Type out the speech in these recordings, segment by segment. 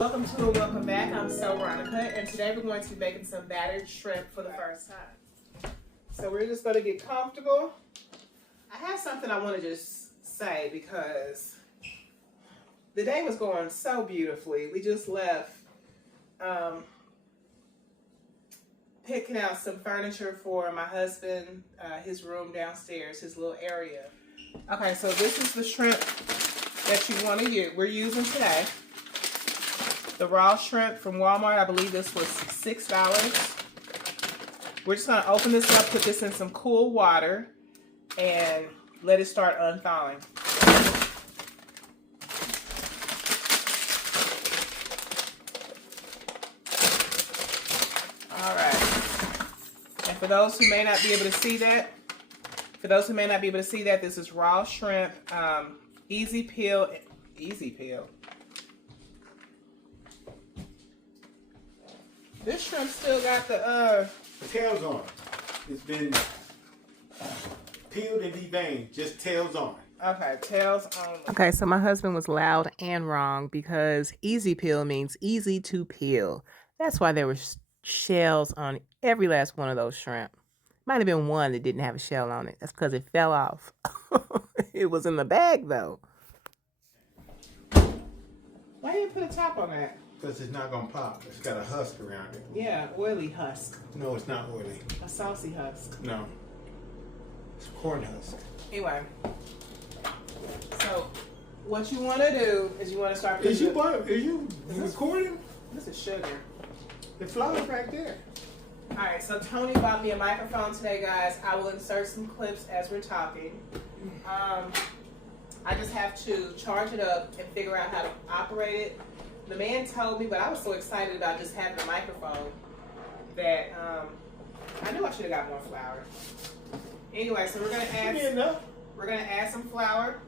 Welcome to and welcome back. I'm Veronica, and today we're going to be making some battered shrimp for the first time. So we're just going to get comfortable. I have something I want to just say because the day was going so beautifully. We just left picking out some furniture for my husband, his room downstairs, his little area. Okay, so this is the shrimp that you want to use. We're using today. The raw shrimp from Walmart, I believe this was $6. We're just going to open this up, put this in some cool water, and let it start unthawing. All right. And for those who may not be able to see that, this is raw shrimp, easy peel. This shrimp still got the tails on it. It's been peeled and deveined, just tails on it. Okay, tails on. Okay, so my husband was loud and wrong because easy peel means easy to peel. That's why there were shells on every last one of those shrimp. Might have been one that didn't have a shell on it. That's because it fell off. It was in the bag though. Why didn't you put a top on that? Because it's not going to pop. It's got a husk around it. Yeah, oily husk. No, it's not oily. A saucy husk. No. It's a corn husk. Anyway. So, what you want to do is you want to start putting... Are you recording? This is sugar. The flour's right there. Alright, so Tony bought me a microphone today, guys. I will insert some clips as we're talking. I just have to charge it up and figure out how to operate it. The man told me, but I was so excited about just having a microphone that I knew I should have got more flour. Anyway, so we're gonna add some flour.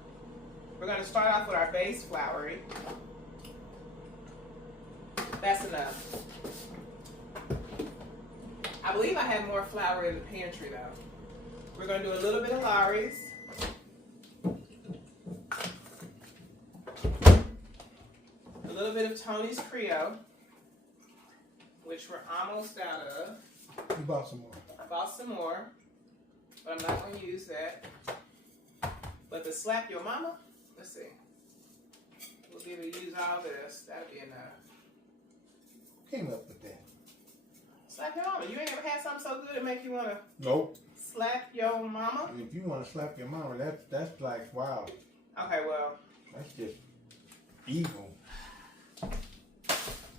We're gonna start off with our base floury. That's enough. I believe I have more flour in the pantry though. We're gonna do a little bit of Lawry's. A little bit of Tony's Creole, which we're almost out of. You bought some more. I bought some more, but I'm not going to use that. But to slap your mama, let's see. We'll be able to use all this. That'll be enough. Who came up with that? Slap your mama. You ain't ever had something so good to make you want to Nope. slap your mama? If you want to slap your mama, that's like, wow. Okay, well. That's just evil.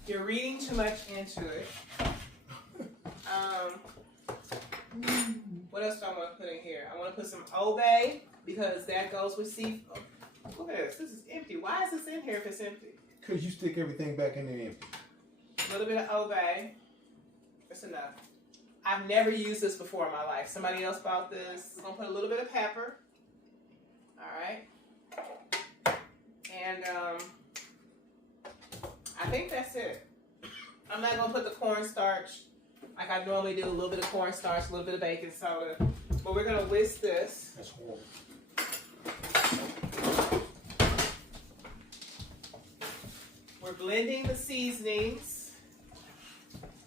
You're reading too much into it. What else do I want to put in here? I want to put some Obey because that goes with seafood. Look at this. This is empty. Why is this in here if it's empty? Because you stick everything back in there empty. A little bit of Obey. That's enough. I've never used this before in my life. Somebody else bought this. We're going to put a little bit of pepper. All right. And I think that's it. I'm not going to put the cornstarch like I normally do. A little bit of cornstarch, a little bit of baking soda. But we're going to whisk this. That's horrible. We're blending the seasonings.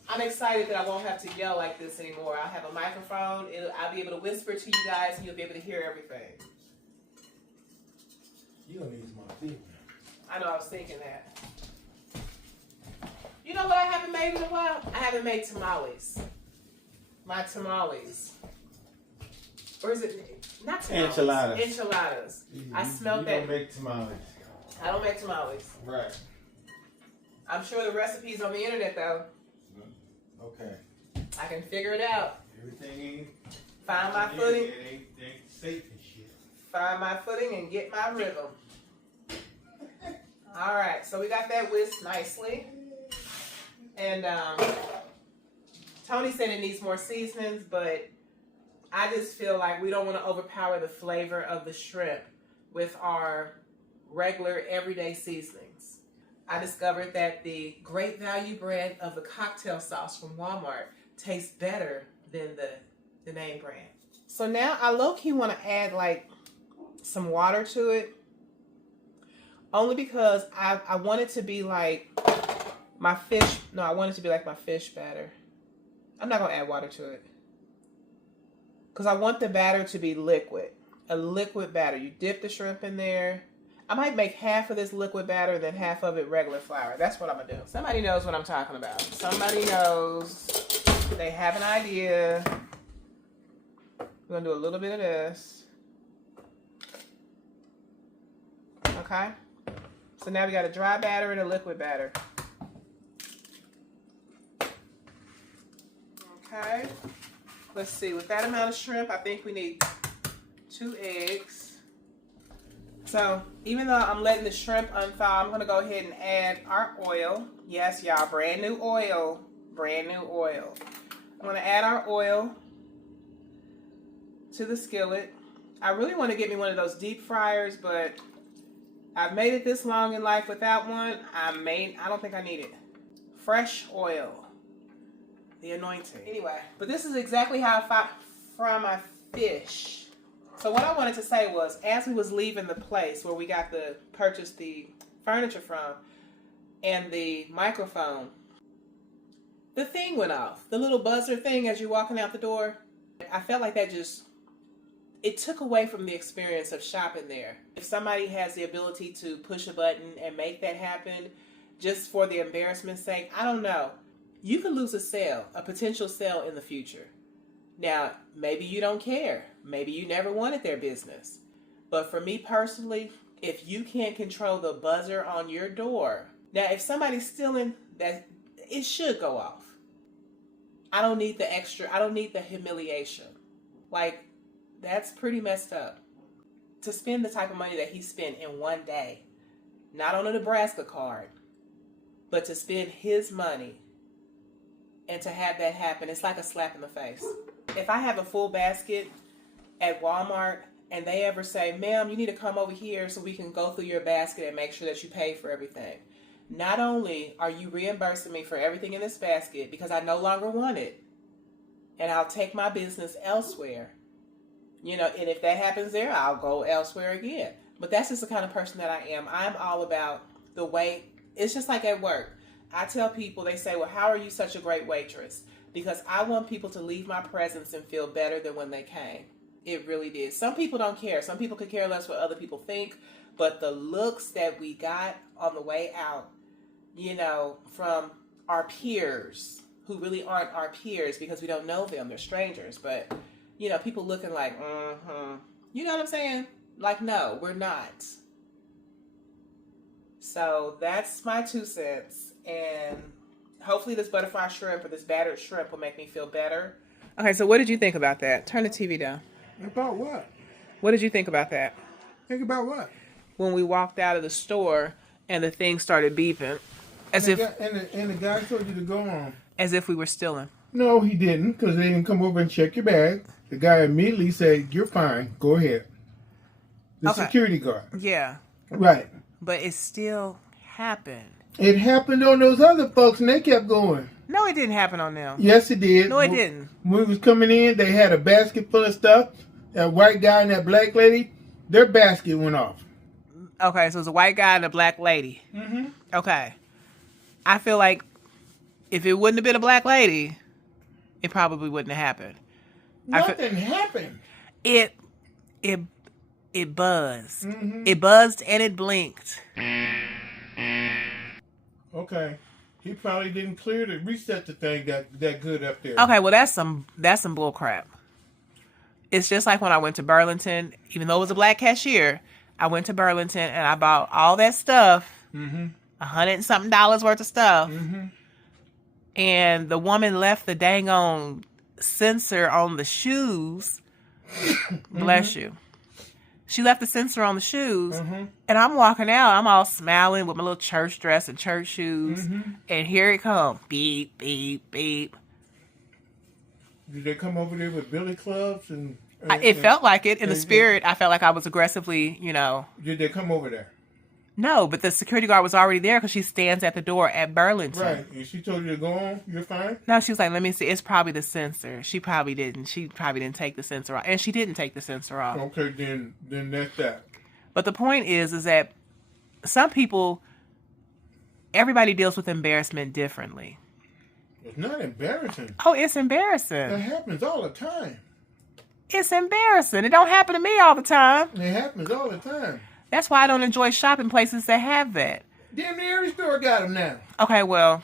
I'm excited that I won't have to yell like this anymore. I'll have a microphone. I'll be able to whisper to you guys and you'll be able to hear everything. You're going to use my teeth. I know, I was thinking that. You know what I haven't made in a while? I haven't made tamales. My tamales. Or is it not tamales? Enchiladas. Enchiladas. I smelled that. You don't make tamales. I don't make tamales. Right. I'm sure the recipe's on the internet though. Okay. I can figure it out. Everything ain't. Find my footing. It ain't safe and shit. Find my footing and get my rhythm. All right, so we got that whisked nicely. And Tony said it needs more seasonings, but I just feel like we don't want to overpower the flavor of the shrimp with our regular everyday seasonings. I discovered that the Great Value brand of the cocktail sauce from Walmart tastes better than the name brand. So now I low-key want to add like some water to it. Only because I want it to be like My fish, no, I want it to be like my fish batter. I'm not going to add water to it. Because I want the batter to be liquid. A liquid batter. You dip the shrimp in there. I might make half of this liquid batter and then half of it regular flour. That's what I'm going to do. Somebody knows what I'm talking about. Somebody knows. They have an idea. We're going to do a little bit of this. Okay. So now we got a dry batter and a liquid batter. Okay. Let's see. With that amount of shrimp, I think we need 2 eggs. So even though I'm letting the shrimp unthaw, I'm going to go ahead and add our oil. Yes, y'all. Brand new oil. Brand new oil. I'm going to add our oil to the skillet. I really want to get me one of those deep fryers, but I've made it this long in life without one. I don't think I need it. Fresh oil. The anointing. Anyway, but this is exactly how I fry my fish. So what I wanted to say was, as we was leaving the place where we got to purchase the furniture from and the microphone, the thing went off. The little buzzer thing as you're walking out the door. I felt like that it took away from the experience of shopping there. If somebody has the ability to push a button and make that happen just for the embarrassment's sake, I don't know. You could lose a potential sale in the future. Now, maybe you don't care. Maybe you never wanted their business. But for me personally, if you can't control the buzzer on your door, now if somebody's stealing, that it should go off. I don't need the extra, I don't need the humiliation. Like, that's pretty messed up. To spend the type of money that he spent in one day, not on a Nebraska card, but to spend his money and to have that happen, it's like a slap in the face. If I have a full basket at Walmart and they ever say, ma'am, you need to come over here so we can go through your basket and make sure that you pay for everything. Not only are you reimbursing me for everything in this basket because I no longer want it, and I'll take my business elsewhere. You know, and if that happens there, I'll go elsewhere again. But that's just the kind of person that I am. I'm all about the way, it's just like at work. I tell people, they say, well, how are you such a great waitress? Because I want people to leave my presence and feel better than when they came. It really did. Some people don't care. Some people could care less what other people think. But the looks that we got on the way out, you know, from our peers, who really aren't our peers because we don't know them, they're strangers. But, you know, people looking like, you know what I'm saying? Like, no, we're not. So that's my 2 cents. And hopefully this butterfly shrimp or this battered shrimp will make me feel better. Okay, so what did you think about that? Turn the TV down. About what? What did you think about that? Think about what? When we walked out of the store and the thing started beeping, And the guy told you to go on. As if we were stealing. No, he didn't, because they didn't come over and check your bag. The guy immediately said, you're fine, go ahead. The security guard. Yeah. Right. But it still happened. It happened on those other folks, and they kept going. No, it didn't happen on them. Yes, it did. No, it didn't. When we was coming in, they had a basket full of stuff. That white guy and that black lady, their basket went off. Okay, so it was a white guy and a black lady. Mm-hmm. Okay. I feel like if it wouldn't have been a black lady, it probably wouldn't have happened. Nothing happened. It buzzed. Mm-hmm. It buzzed and it blinked. Okay. He probably didn't clear to reset the thing that good up there. Okay, well that's some bull crap. It's just like when I went to Burlington, even though it was a black cashier, I went to Burlington and I bought all that stuff, $100 and something worth of stuff, and the woman left the dang on sensor on the shoes. Bless you. She left the sensor on the shoes, and I'm walking out. I'm all smiling with my little church dress and church shoes, and here it comes. Beep, beep, beep. Did they come over there with billy clubs? It felt like it. In the spirit, I felt like I was aggressively, you know. Did they come over there? No, but the security guard was already there because she stands at the door at Burlington. Right. And she told you to go on? You're fine? No, she was like, let me see. It's probably the sensor. She probably didn't take the sensor off. And she didn't take the sensor off. Okay, then that's that. But the point is that some people, everybody deals with embarrassment differently. It's not embarrassing. Oh, it's embarrassing. That happens all the time. It's embarrassing. It don't happen to me all the time. It happens all the time. That's why I don't enjoy shopping places that have that. Damn near every store got them now. Okay, well.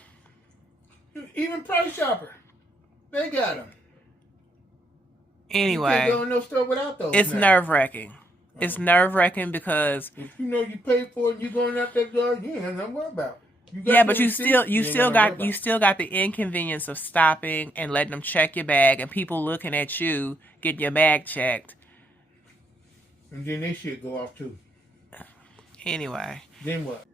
Even Price Chopper. They got them. Anyway. You can't go in no store without those. It's nerve-wracking. It's nerve-wracking because... If you know you paid for it and you're going out that door, you ain't nothing to worry about. Yeah, but you still got the inconvenience of stopping and letting them check your bag and people looking at you getting your bag checked. And then they should go off too. Anyway. Then what?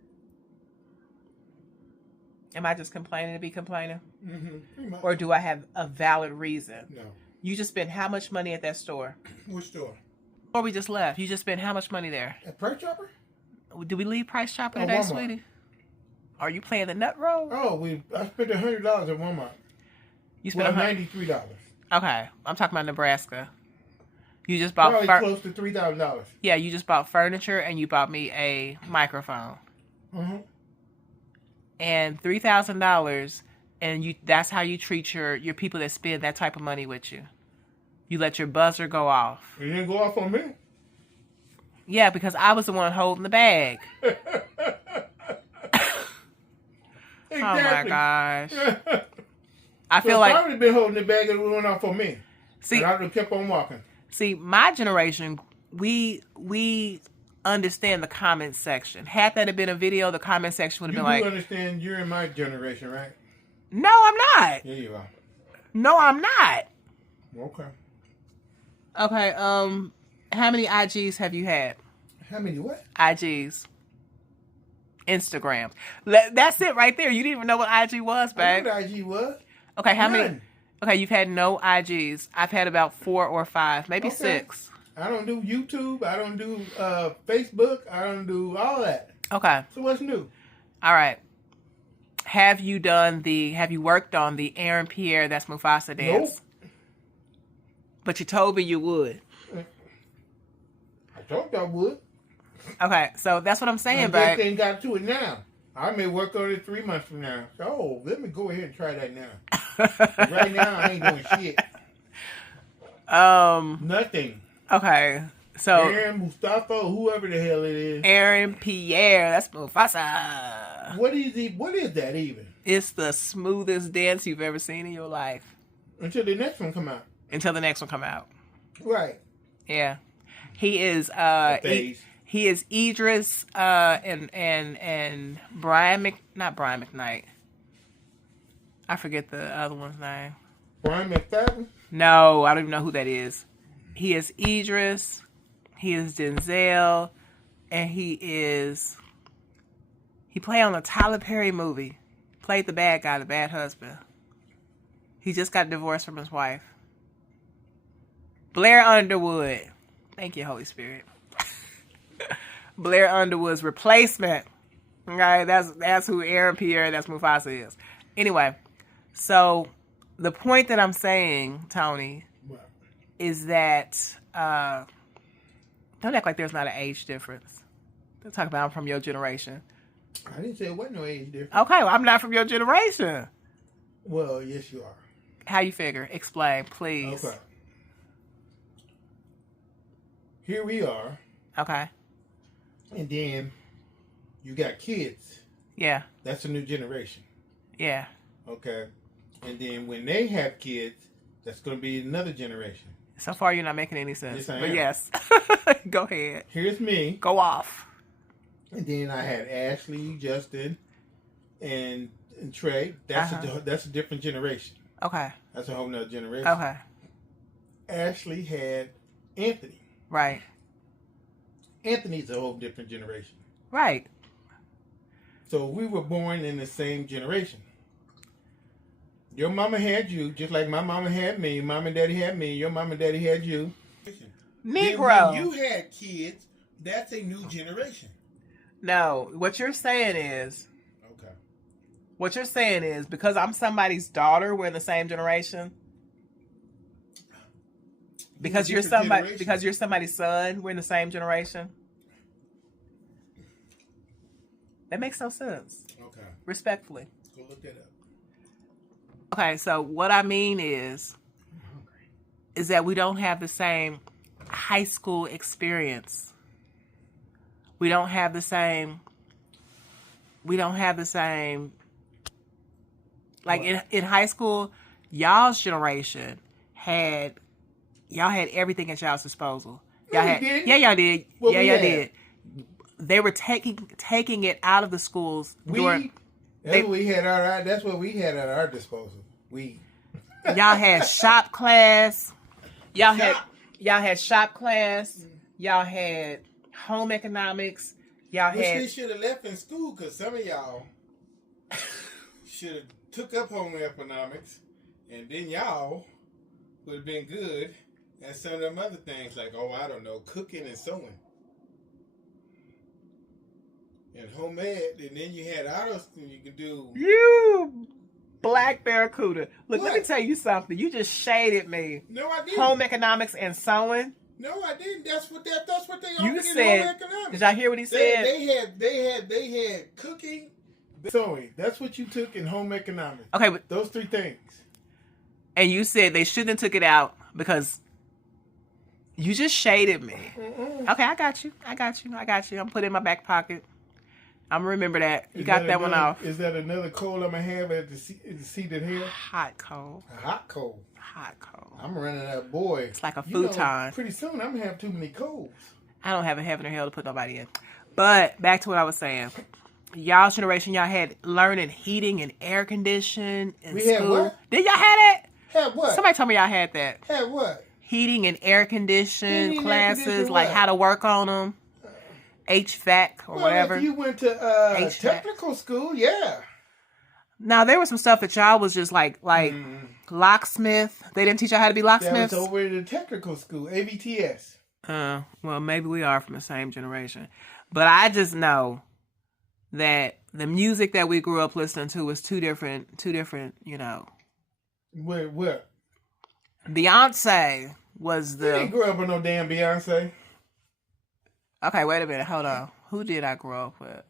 Am I just complaining to be complaining? Mm-hmm. Or do I have a valid reason? No. You just spent how much money at that store? Which store? Before we just left, you just spent how much money there? At Price Chopper? Did we leave Price Chopper today, Walmart. sweetie? Are you playing the nut roll? Oh, I spent $100 at Walmart. You spent $93. Okay, I'm talking about Nebraska. You just bought close to $3,000. Yeah, you just bought furniture and you bought me a microphone. Mm-hmm. And $3,000, and that's how you treat your people that spend that type of money with you. You let your buzzer go off. It didn't go off on me. Yeah, because I was the one holding the bag. Exactly. Oh my gosh. I So feel if like I would have been holding the bag, it would have went off on me. see, and I would have kept on walking. See, my generation, we understand the comment section. Had that have been a video, the comment section would have been like... You understand you're in my generation, right? No, I'm not. Yeah, you are. No, I'm not. Okay. Okay, how many IGs have you had? How many what? IGs. Instagram. That's it right there. You didn't even know what IG was, babe. I knew what IG was. Okay, how None. many? Okay, you've had no IGs. I've had about 4 or 5, maybe 6. I don't do YouTube. I don't do Facebook. I don't do all that. Okay. So what's new? All right. Have you worked on the Aaron Pierre, that's Mufasa dance? Nope. But you told me you would. I told you I would. Okay, so that's what I'm saying, That babe. thing got to it now. I may work on it 3 months from now. Oh, let me go ahead and try that now. Right now, I ain't doing shit. Nothing. Okay, so Aaron, Mustafa, whoever the hell it is. Aaron Pierre, that's Mufasa. What is that even? It's the smoothest dance you've ever seen in your life. Until the next one come out. Until the next one come out. Right. Yeah. He is he is Idris and Brian not Brian McKnight. I forget the other one's name. Brian McFadden? No, I don't even know who that is. He is Idris, he is Denzel, and he played on a Tyler Perry movie. Played the bad guy, the bad husband. He just got divorced from his wife. Blair Underwood. Thank you, Holy Spirit. Blair Underwood's replacement. Okay, that's who Aaron Pierre, that's Mufasa is. Anyway, so the point that I'm saying, Tony, is that don't act like there's not an age difference. Don't talk about I'm from your generation. I didn't say it wasn't no age difference. Okay, well, I'm not from your generation. Well, yes, you are. How you figure? Explain, please. Okay. Here we are. Okay. And then you got kids. Yeah. That's a new generation. Yeah. Okay. And then when they have kids, that's going to be another generation. So far, you're not making any sense. Yes, I but am. yes. Go ahead. Here's me. Go off. And then I had Ashley, Justin, and Trey. That's a different generation. Okay. That's a whole nother generation. Okay. Ashley had Anthony. Right. Anthony's a whole different generation. Right. So we were born in the same generation. Your mama had you, just like my mama had me. Mom and daddy had me. Your mom and daddy had you. Negro. Then when you had kids, that's a new generation. No, what you're saying is... Okay. What you're saying is, because I'm somebody's daughter, we're in the same generation? Because you're somebody's son, we're in the same generation? That makes no sense. Okay. Respectfully. Go look that up. Okay, so what I mean is that we don't have the same high school experience. We don't have the same. Like in high school, y'all's generation had everything at y'all's disposal. Y'all No, had, we didn't. yeah, y'all did. What yeah, we y'all had? did. They were taking it out of the schools. That's what we had at our disposal. Y'all had shop class. Y'all had shop class. Y'all had home economics. Y'all Which had. they should have left in school, because some of y'all should have took up home economics, and then y'all would have been good at some of them other things, like, cooking and sewing. And home ed, and then you had auto school you could do. You black barracuda. Look, What? let me tell you something. You just shaded me. No, I didn't. Home economics and sewing. No, I didn't. That's what they offered You in said. home economics. Did y'all hear what he said? They had cooking, sewing. That's what you took in home economics. Okay, but Those three things. and you said they shouldn't have took it out because you just shaded me. Okay, I got you. I'm putting it in my back pocket. I'm gonna remember that. You got that one off. Is that another cold I'm gonna have at the seated here? Hot cold. A hot cold. Hot cold. I'm running up, boy. It's like a futon. Pretty soon I'm gonna have too many colds. I don't have a heaven or hell to put nobody in. But back to what I was saying. Y'all's generation, y'all had learning heating and air conditioning in We school. had what? Did y'all have that? Had what? Somebody told me y'all had that. Had what? Heating and air conditioning Heating and air classes, conditioning like what? how to work on them. HVAC or whatever. If you went to HVAC. technical school, yeah. Now there was some stuff that y'all was just like locksmith. They didn't teach y'all how to be That locksmiths. was over at the technical school, AVTS. Well, maybe we are from the same generation, but I just know that the music that we grew up listening to was two different. You know, Where? Beyonce was You didn't grow up with no damn Beyonce. Okay, wait a minute. Hold on. Who did I grow up with?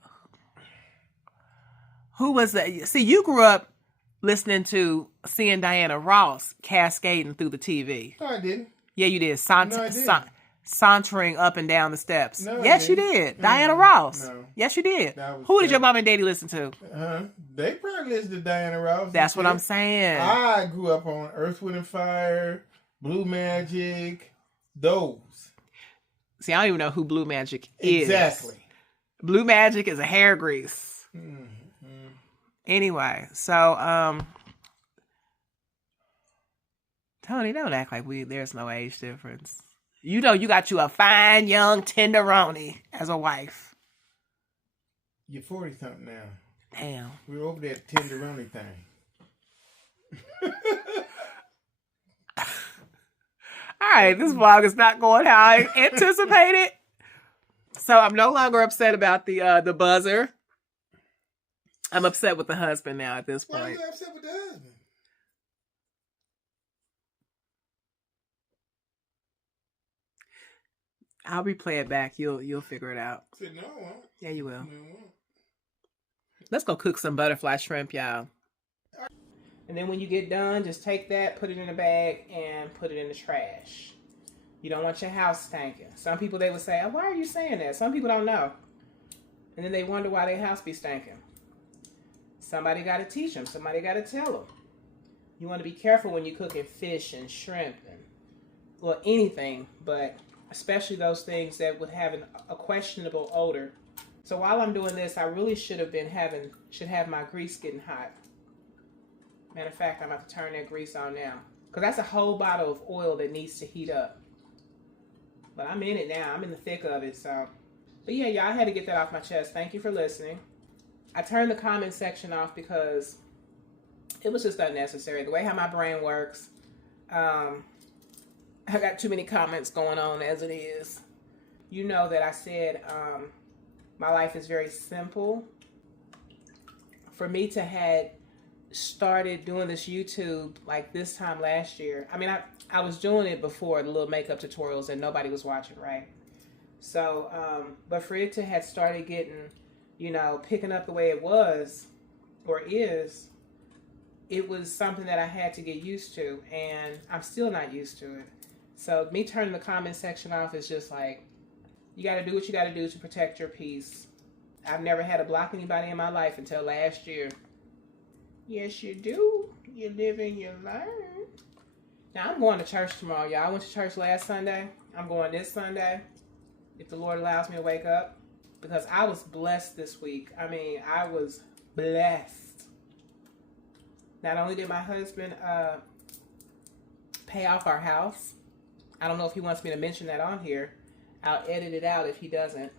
Who was that? See, you grew up listening to seeing Diana Ross cascading through the TV. No, I didn't. Yeah, you did. No, I didn't. Sauntering up and down the steps. No, I yes, you didn't. did. Diana Ross. No. Yes, you did. That was Who did that- your mom and daddy listen to? They probably listened to Diana Ross. That's what I'm saying. I grew up on Earth, Wind, and Fire, Blue Magic, those. See, I don't even know who Blue Magic is. Exactly. Blue Magic is a hair grease. Mm-hmm. Anyway, so Tony, don't act like there's no age difference. You know you got you a fine young tenderoni as a wife. You're 40-something now. Damn. We're over that tenderoni thing. All right, this vlog is not going how I anticipated. So I'm no longer upset about the buzzer. I'm upset with the husband now at this Why are point. you upset with the husband? I'll replay it back. You'll figure it out. I said, no, I won't. Yeah, you will. No, I won't. Let's go cook some butterfly shrimp, y'all. And then when you get done, just take that, put it in a bag, and put it in the trash. You don't want your house stinking. Some people, they would say, oh, why are you saying that? Some people don't know. And then they wonder why their house be stinking. Somebody got to teach them. Somebody got to tell them. You want to be careful when you're cooking fish and shrimp and, well, anything, but especially those things that would have a questionable odor. So while I'm doing this, I really should have my grease getting hot. Matter of fact, I'm about to turn that grease on now. Because that's a whole bottle of oil that needs to heat up. But I'm in it now. I'm in the thick of it. So, but yeah, y'all, I had to get that off my chest. Thank you for listening. I turned the comment section off because it was just unnecessary. The way how my brain works, I got too many comments going on as it is. You know that I said my life is very simple. For me to had started doing this YouTube like this time last year. I mean, I was doing it before, the little makeup tutorials, and nobody was watching, right? So, but for it to have started getting you know, picking up the way it was or is, it was something that I had to get used to, and I'm still not used to it. So me turning the comment section off is just like, you got to do what you got to do to protect your peace. I've never had to block anybody in my life until last year. Yes, you do. You live and you learn. Now, I'm going to church tomorrow, y'all. I went to church last Sunday. I'm going this Sunday, if the Lord allows me to wake up, because I was blessed this week. I mean, I was blessed. Not only did my husband pay off our house. I don't know if he wants me to mention that on here. I'll edit it out if he doesn't.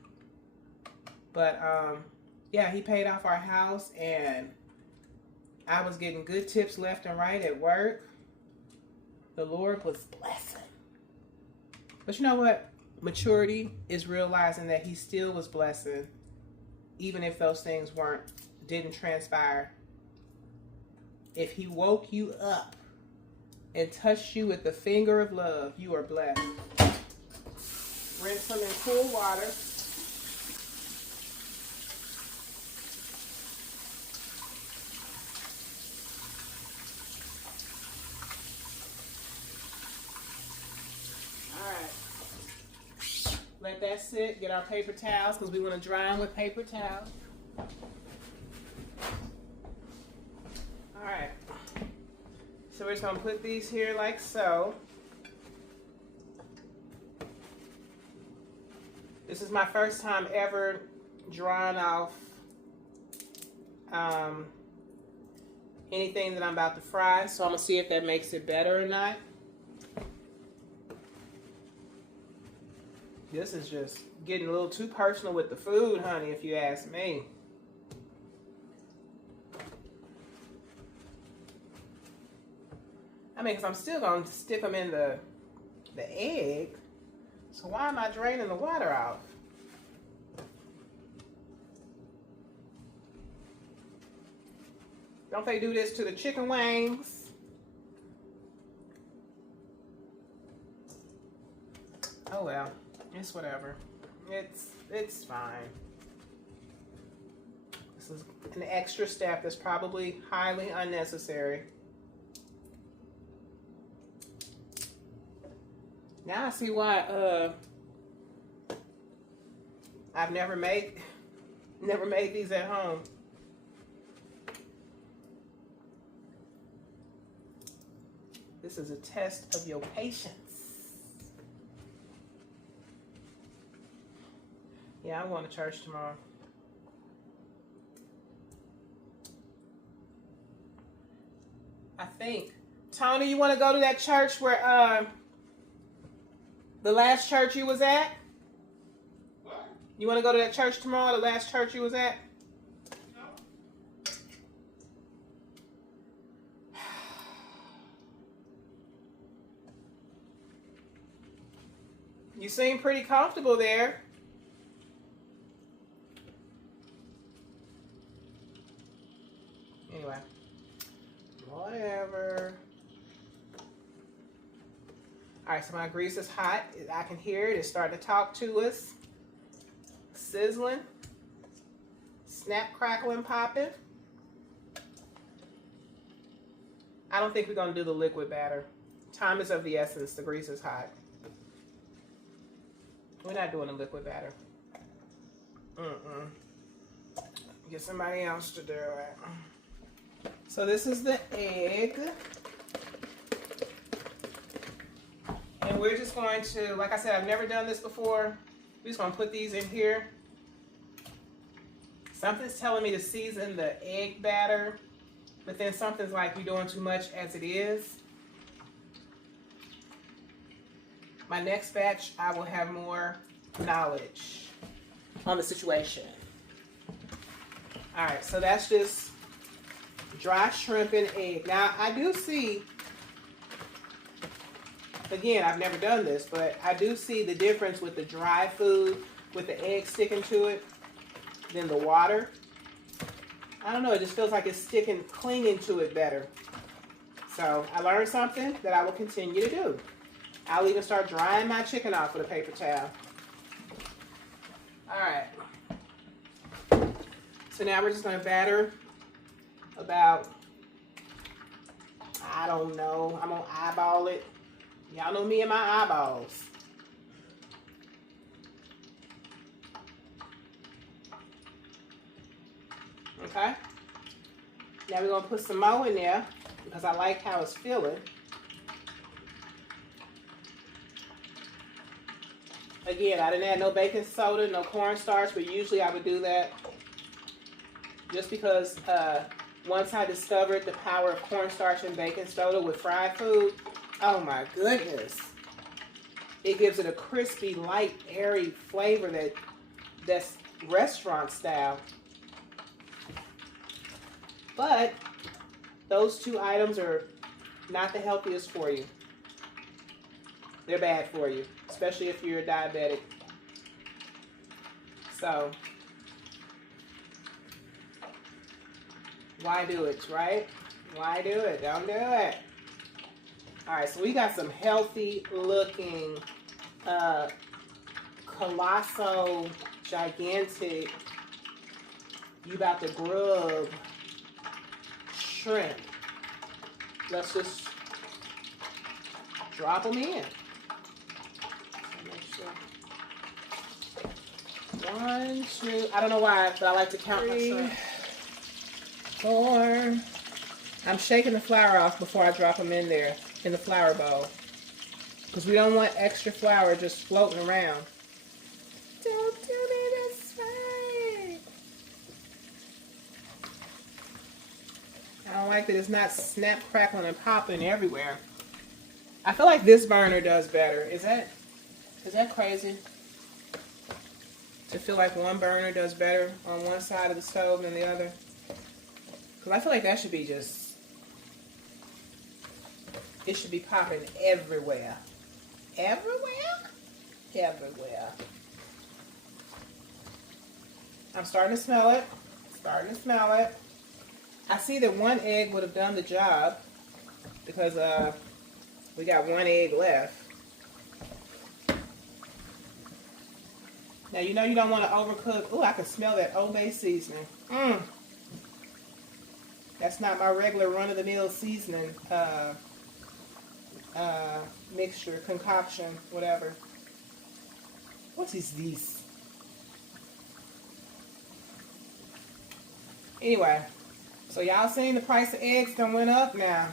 But, yeah, he paid off our house, and I was getting good tips left and right at work. The Lord was blessing. But you know what? Maturity is realizing that he still was blessing, even if those things didn't transpire. If he woke you up and touched you with the finger of love, you are blessed. Rinse them in cool water. Let that sit. Get our paper towels because we want to dry them with paper towels. Alright. So we're just going to put these here like so. This is my first time ever drawing off anything that I'm about to fry. So I'm going to see if that makes it better or not. This is just getting a little too personal with the food, honey, if you ask me. I mean, because I'm still going to stick them in the egg. So why am I draining the water off? Don't they do this to the chicken wings? Oh well. It's whatever. It's fine. This is an extra step that's probably highly unnecessary. Now I see why I've never made these at home. This is a test of your patience. Yeah, I'm going to church tomorrow. I think. Tony, you want to go to that church where, the last church you was at? What? You want to go to that church tomorrow, the last church you was at? No. You seem pretty comfortable there. Anyway, whatever. All right, so my grease is hot. I can hear it. It's starting to talk to us. Sizzling. Snap, crackling, popping. I don't think we're going to do the liquid batter. Time is of the essence. The grease is hot. We're not doing a liquid batter. Get somebody else to do it. So this is the egg. And we're just going to, like I said, I've never done this before. We're just going to put these in here. Something's telling me to season the egg batter, but then something's like you're doing too much as it is. My next batch, I will have more knowledge on the situation. All right, so that's just dry shrimp and egg. Now, I do see, again, I've never done this, but I do see the difference with the dry food, with the egg sticking to it, than the water. I don't know, it just feels like it's clinging to it better. So, I learned something that I will continue to do. I'll even start drying my chicken off with a paper towel. All right. So now we're just gonna batter about, I don't know, I'm gonna eyeball it. Y'all know me and my eyeballs. Okay? Now we're gonna put some more in there because I like how it's feeling. Again, I didn't add no baking soda, no cornstarch, but usually I would do that just because once I discovered the power of cornstarch and baking soda with fried food, oh my goodness. It gives it a crispy, light, airy flavor that's restaurant style. But those two items are not the healthiest for you. They're bad for you, especially if you're diabetic. So, why do it, right? Why do it? Don't do it. All right, so we got some healthy looking, colossal, gigantic, you about to grub shrimp. Let's just drop them in. Make sure. 1, 2, I don't know why, but I like to count my shrimp. 4. I'm shaking the flour off before I drop them in there, in the flour bowl. Because we don't want extra flour just floating around. Don't do me this way. I don't like that it's not snap, crackling, and popping everywhere. I feel like this burner does better. Is that crazy? To feel like one burner does better on one side of the stove than the other? Because I feel like that should be just, it should be popping everywhere. Everywhere? Everywhere. I'm starting to smell it. Starting to smell it. I see that one egg would have done the job because we got one egg left. Now you know you don't want to overcook. Ooh, I can smell that Old Bay seasoning. That's not my regular run-of-the-mill seasoning mixture, concoction, whatever. What is this? Anyway, so y'all seen the price of eggs done went up now.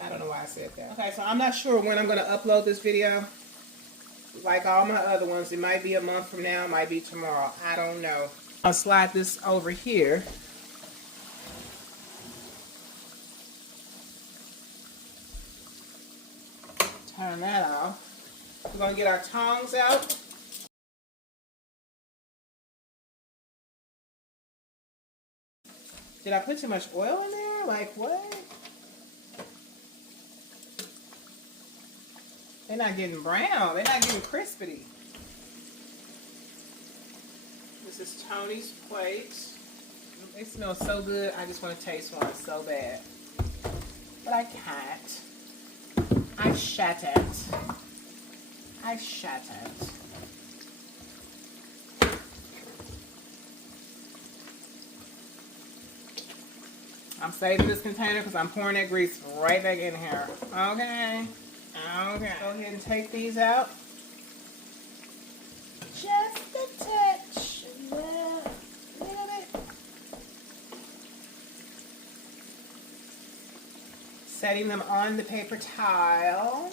I don't know why I said that. Okay, so I'm not sure when I'm going to upload this video. Like all my other ones, it might be a month from now, it might be tomorrow. I don't know. I'll slide this over here. Turn that off. We're going to get our tongs out. Did I put too much oil in there? Like what? They're not getting brown. They're not getting crispy. This is Tony's plate. They smell so good. I just want to taste one so bad. But I can't. I shut it. I shut it. I'm saving this container because I'm pouring that grease right back in here. Okay. Okay. Go ahead and take these out. Just a touch. A little bit. Setting them on the paper towel.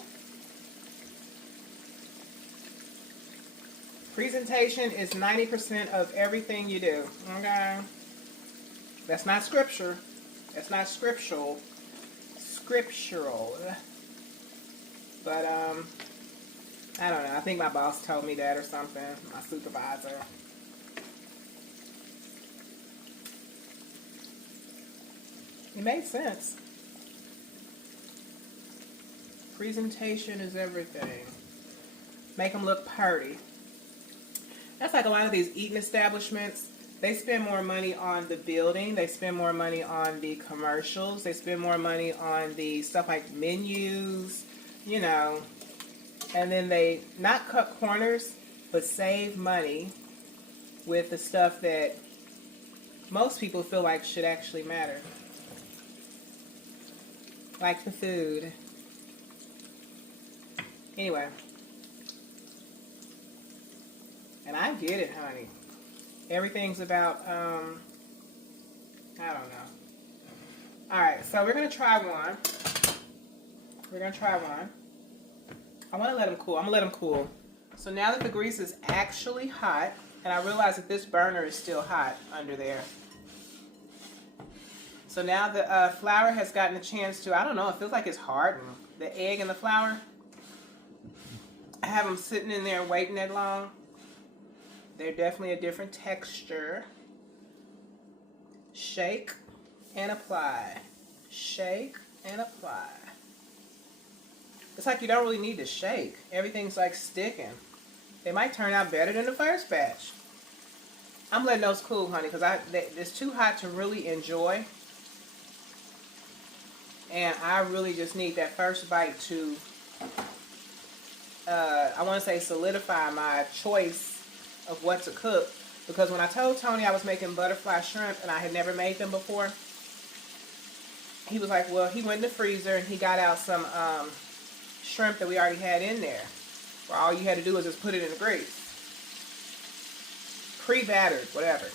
Presentation is 90% of everything you do. Okay? That's not scripture. That's not scriptural. Scriptural. But, I don't know. I think my boss told me that or something. My supervisor. It made sense. Presentation is everything. Make them look pretty. That's like a lot of these eating establishments. They spend more money on the building. They spend more money on the commercials. They spend more money on the stuff like menus, you know. And then they not cut corners, but save money with the stuff that most people feel like should actually matter. Like the food. Anyway. And I get it, honey. Everything's about, I don't know. Alright, so we're going to try one. We're going to try one. I want to let them cool. I'm going to let them cool. So now that the grease is actually hot, and I realize that this burner is still hot under there. So now the flour has gotten a chance to, I don't know, it feels like it's hardened. The egg and the flour. I have them sitting in there waiting that long. They're definitely a different texture. Shake and apply. Shake and apply. It's like you don't really need to shake. Everything's like sticking. They might turn out better than the first batch. I'm letting those cool, honey, because it's too hot to really enjoy. And I really just need that first bite to, I want to say, solidify my choice of what to cook. Because when I told Tony I was making butterfly shrimp and I had never made them before, he was like, well, he went in the freezer and he got out some shrimp that we already had in there. Where all you had to do was just put it in the grease. Pre-battered, whatever.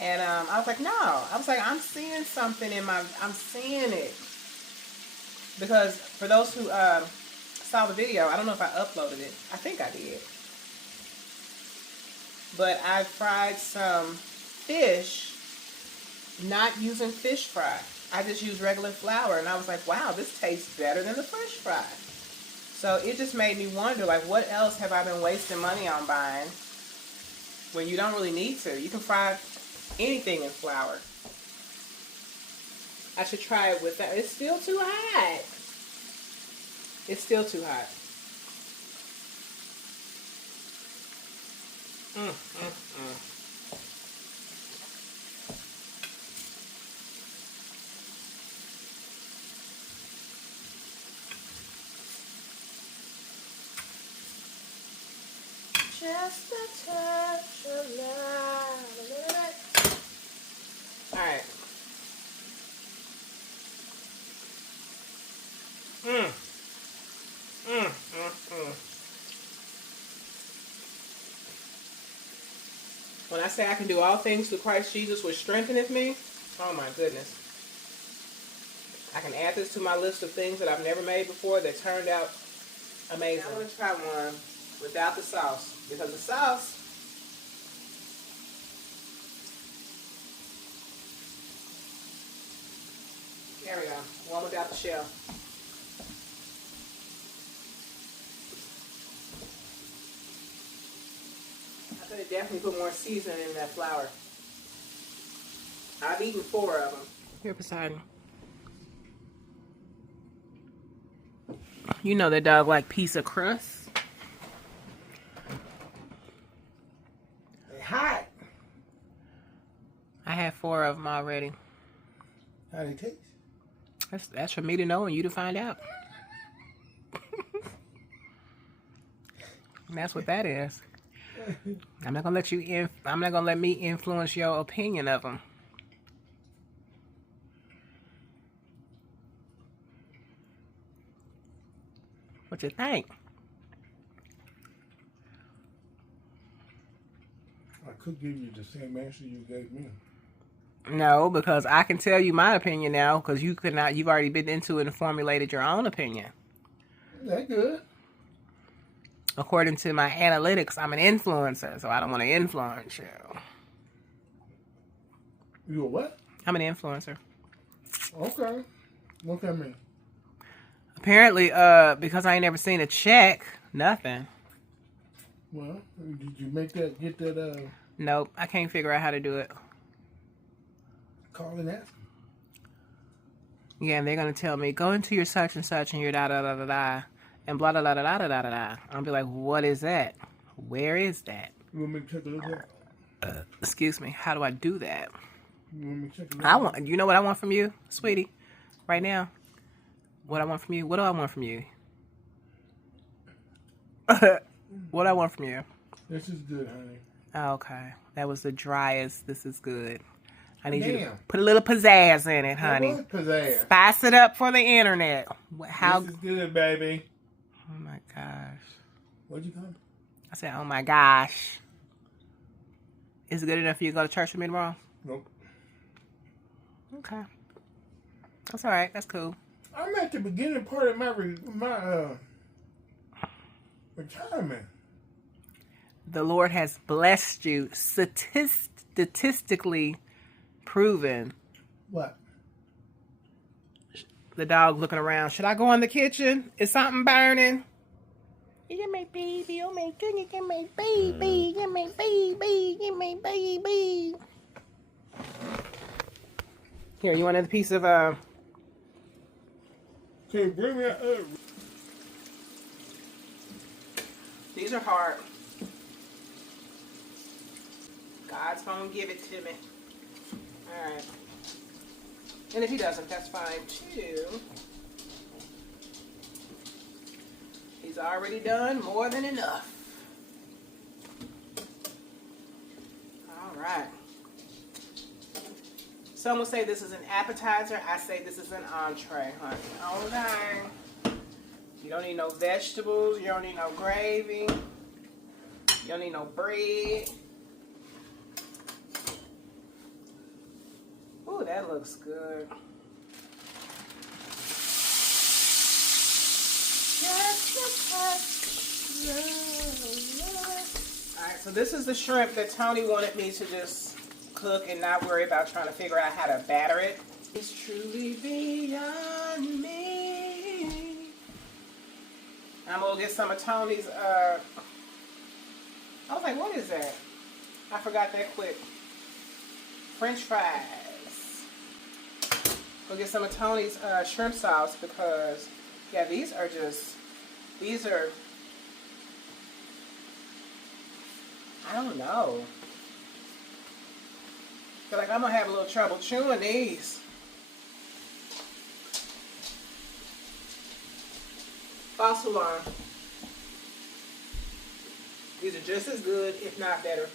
And I was like, no. I was like, I'm seeing something in my, I'm seeing it. Because for those who saw the video, I don't know if I uploaded it. I think I did. But I fried some fish, not using fish fry. I just used regular flour. And I was like, wow, this tastes better than the fish fry. So it just made me wonder, like, what else have I been wasting money on buying when you don't really need to? You can fry anything in flour. I should try it with that. It's still too hot. It's still too hot. Just a touch of love. Alright. When I say I can do all things through Christ Jesus, which strengtheneth me, oh my goodness. I can add this to my list of things that I've never made before that turned out amazing. I'm going to try one without the sauce. Because the sauce, there we go. One without the shell. I could have definitely put more seasoning in that flour. I've eaten 4 of them. Here, Poseidon. You know that dog like piece of crust. They hot. I had 4 of them already. How they taste? That's for me to know and you to find out. And that's what that is. I'm not gonna let you I'm not gonna let me influence your opinion of them. What you think? I could give you the same answer you gave me. No, because I can tell you my opinion now, because you could not. You've already been into it and formulated your own opinion. That good. According to my analytics, I'm an influencer, so I don't want to influence you. You a what? I'm an influencer. Okay. What that mean? Apparently, because I ain't never seen a check, nothing. Well, did you make that, get that, Nope, I can't figure out how to do it. call and ask them? Yeah, and they're going to tell me, go into your such and such and your da-da-da-da-da, and blah-da-da-da-da-da-da-da. I'll be like, what is that? Where is that? You want me to check a look at? Excuse me, how do I do that? You want me to check a look at? You know what I want from you, sweetie? Right now? What I want from you? What do I want from you? What I want from you? This is good, honey. Okay, that was the driest. This is good. I need you to Damn. put a little pizzazz in it, honey. What pizzazz? Spice it up for the internet. How? This is good, baby. Oh my gosh. What'd you call it? I said, oh my gosh. Is it good enough for you to go to church with me tomorrow? Nope. Okay. That's all right. That's cool. I'm at the beginning part of my retirement. The Lord has blessed you, statistically proven. What? The dog looking around. Should I go in the kitchen? Is something burning? You get my baby, oh my goodness, you get my baby, get my baby, get my baby. Here, you want another piece of Can you bring me up? These are hard. God's gonna give it to me. Alright. And if he doesn't, that's fine too. He's already done more than enough. Alright. Some will say this is an appetizer. I say this is an entree, honey. Okay. You don't need no vegetables. You don't need no gravy. You don't need no bread. Ooh, that looks good. Alright, so this is the shrimp that Tony wanted me to just cook and not worry about trying to figure out how to batter it. It's truly beyond me. I'm gonna get some of Tony's, I was like, what is that? I forgot that quick. French fries. We'll get some of Tony's shrimp sauce because, yeah, these are, I don't know. I feel like I'm going to have a little trouble chewing these. False alarm. These are just as good, if not better.